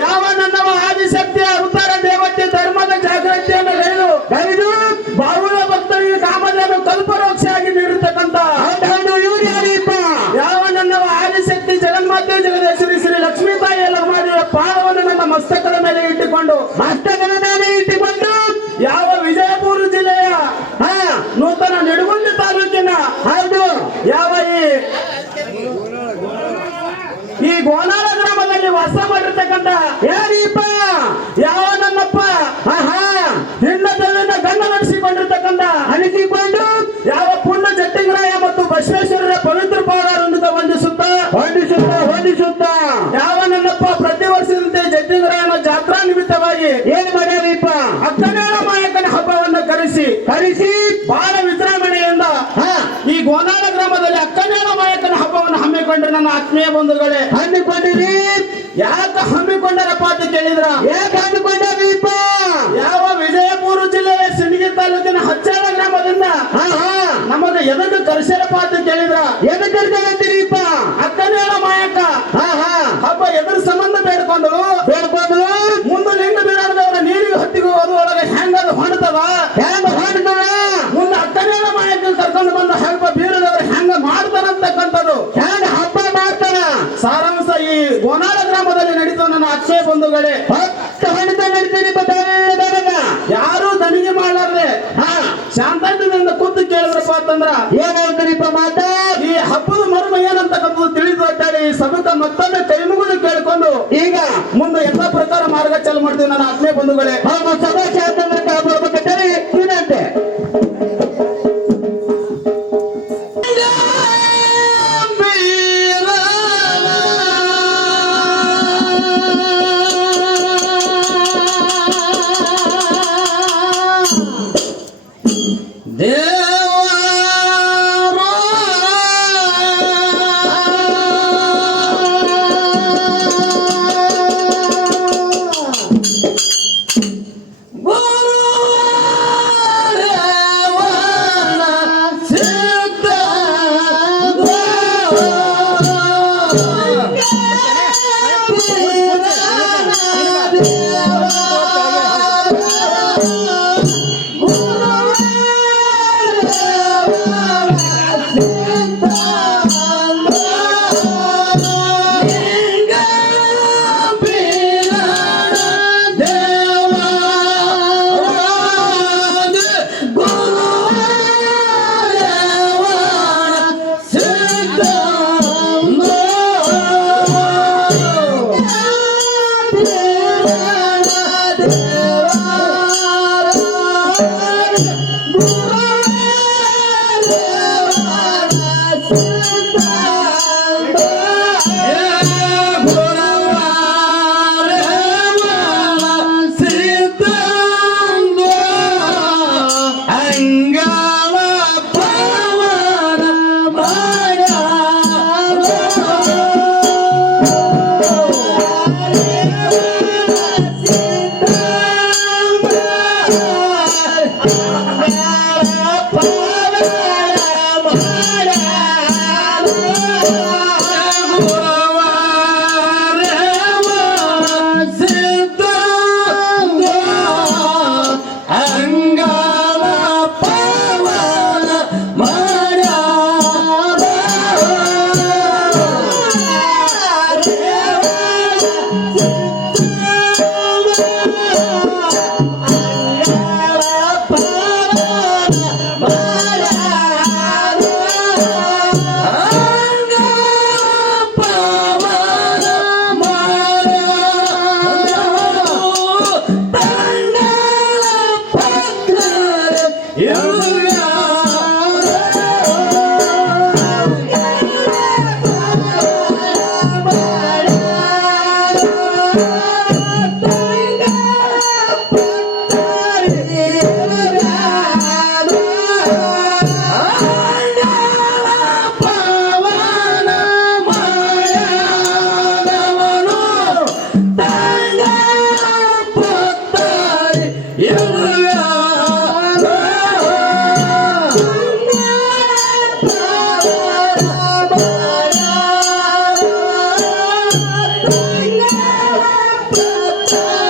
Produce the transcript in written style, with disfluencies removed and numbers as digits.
ಯಾವ ನನ್ನವ ಆದಿಶಕ್ತಿಯ ಅವತಾರ ದೇವತೆ ಧರ್ಮದ ಜಾಗೃತಿಯನ್ನು ಗೈದು ಬಾವುಳ ಭಕ್ತರಿಗೆ ಕಾಮಧೇನು ಕಲ್ಪವೃಕ್ಷವಾಗಿ ನೀಡಿರ್ತಕ್ಕಂಥ ಯಾವ ನನ್ನವ ಆದಿಶಕ್ತಿ ಜಗನ್ಮಾತೆ ಜಗದೇಶ್ವರಿ ಶ್ರೀ ಲಕ್ಷ್ಮೀ ತಾಯಿ ಲಕ್ಷ್ಮೀದೇವಿಯ ಪಾದವನ್ನು ನನ್ನ ಮಸ್ತಕದ ಮೇಲೆ ಇಟ್ಟುಕೊಂಡು ಯಾವ ವಿಜಯಪುರ ಜಿಲ್ಲೆಯ ನೂತನ ನಿಡಗುಂದಿ ತಾಲೂಕಿನ ಯಾವ ಈ ಗೋನಾಳ ಗ್ರಾಮದಲ್ಲಿ ವಾಸ ಮಾಡಿರ್ತಕ್ಕಂಥ ಯಾರೀಪ ಯಾವ ನನ್ನಪ್ಪ ಹೆಣ್ಣತನ ಗಂಡ ನಡೆಸಿಕೊಂಡಿರ್ತಕ್ಕಂಥ ಅನಿಸಿಕೊಂಡು ಯಾವ ಪುಣ್ಯ ಜಟ್ಟಿಗರಾಯ ಮತ್ತು ಬಸವೇಶ್ವರರ ಪವಿತ್ರ ಪಾದರೊಂದಿಗೆ ವಂದಿಸುತ್ತಾ ಯಾವ ನನ್ನಪ್ಪ ಪ್ರತಿ ವರ್ಷದಂತೆ ಜಟ್ಟಿಗರಾಯನ ಜಾತ್ರಾ ನಿಮಿತ್ತವಾಗಿ ಏನ್ ಮಾಡ್ಯಾರೀಪ ಅಕ್ಕನೇಳ ಮಾಯಕನ ಹಬ್ಬವನ್ನು ಕರೆಸಿ ಬಹಳ ವಿಜೃಂಭಣೆಯಿಂದ ಈ ಗೋನಾಳ ಗ್ರಾಮದಲ್ಲಿ ಅಕ್ಕನೇಳ ಮಾಯಕನ ಹಬ್ಬವನ್ನು ಹಮ್ಮಿಕೊಂಡ್ರೆ ನನ್ನ ಆತ್ಮೀಯ ಬಂಧುಗಳೇ ಹಮ್ಮಿಕೊಂಡಿರಿ ಯಾಕೆ ಹಮ್ಮಿಕೊಂಡರಪ್ಪ ಅಂತ ಕೇಳಿದ್ರ ಯಾಕೆ ಹಮ್ಮಿಕೊಂಡರೀಪ ಯಾವ ವಿಜಯಪುರ ಜಿಲ್ಲೆಯ ಸಿಂದಗಿ ತಾಲೂಕಿನ ಹಚ್ಚಾಳ ಗ್ರಾಮದಿಂದ ನಮಗೆ ಎದಕ್ಕೆ ಕರೆಸ್ಯಾರಪ್ಪ ಅಂತ ಕೇಳಿದ್ರ ಎದಕ್ಕೆ ಕರ್ಕೊಂಡ್ರೀಪ ಅಕ್ಕನೇಳ ಮಾಯಕ ಹಬ್ಬ ಎದುರ ಸಂಬಂಧ ಬೇಡ್ಕೊಂಡ್ರು ಮುಂದೆ ಲಿಂಗ ಬೀರಾಡದವರ ನೀರಿಗೆ ಹೊತ್ತಿಗೆ ಹೋದೊಳಗೆ ಹೆಂಗದು ಹೊಂಡ್ತದ ಮುಂದೆ ಅಕ್ಕನೇಳ ಮಾಯಕ ಕರ್ಕೊಂಡು ಬಂದ ಹಬ್ಬ ಬೀರದವ್ರು ಹೆಂಗ ಮಾಡ್ತಾರಂತಕ್ಕಂಥದ್ದು ಹೆಂಗ ಹಬ್ಬ ಮಾಡ್ತಾರ ಸಾರಾಂಶ ಈ ಗೋನಾಳ ಗ್ರಾಮದಲ್ಲಿ ನಡೀತಾವ ನನ್ನ ಅಕ್ಷಯ ಬಂಧುಗಳೇ ನಡೀತೀನಿ ಯಾರು ದಣಿಗೆ ಮಾಡಲಾರ್ದೆ ಶಾಂತದಿಂದ ಕೂತು ಕೇಳಿದ್ರಪ್ಪ ಅಂತಂದ್ರ ಏನ್ ಹೇಳ್ತೀರಿಪ್ಪ ಮಾತ ಈ ಹಬ್ಬದ ಮರ್ಮ ಏನಂತಕ್ಕಂಥದ್ದು ತಿಳಿದು ಅಂತೇಳಿ ಸಭಕ ಮತ್ತೊಮ್ಮೆ ಕೈ ಮುಗಿದು ಕೇಳಿಕೊಂಡು ಈಗ ಮುಂದೆ ಎಲ್ಲ ಪ್ರಕಾರ ಮಾರ್ಗ ಚಾಲು ಮಾಡ್ತೀವಿ ನನ್ನ ಆತ್ಮೀಯ ಬಂಧುಗಳೇ ಸಭಾ ಶಾಂತಂದ್ರೆ ಕಾಪಾಡ್ಬೇಕಂತಾರೆ ಏನಂತೆ Yeah.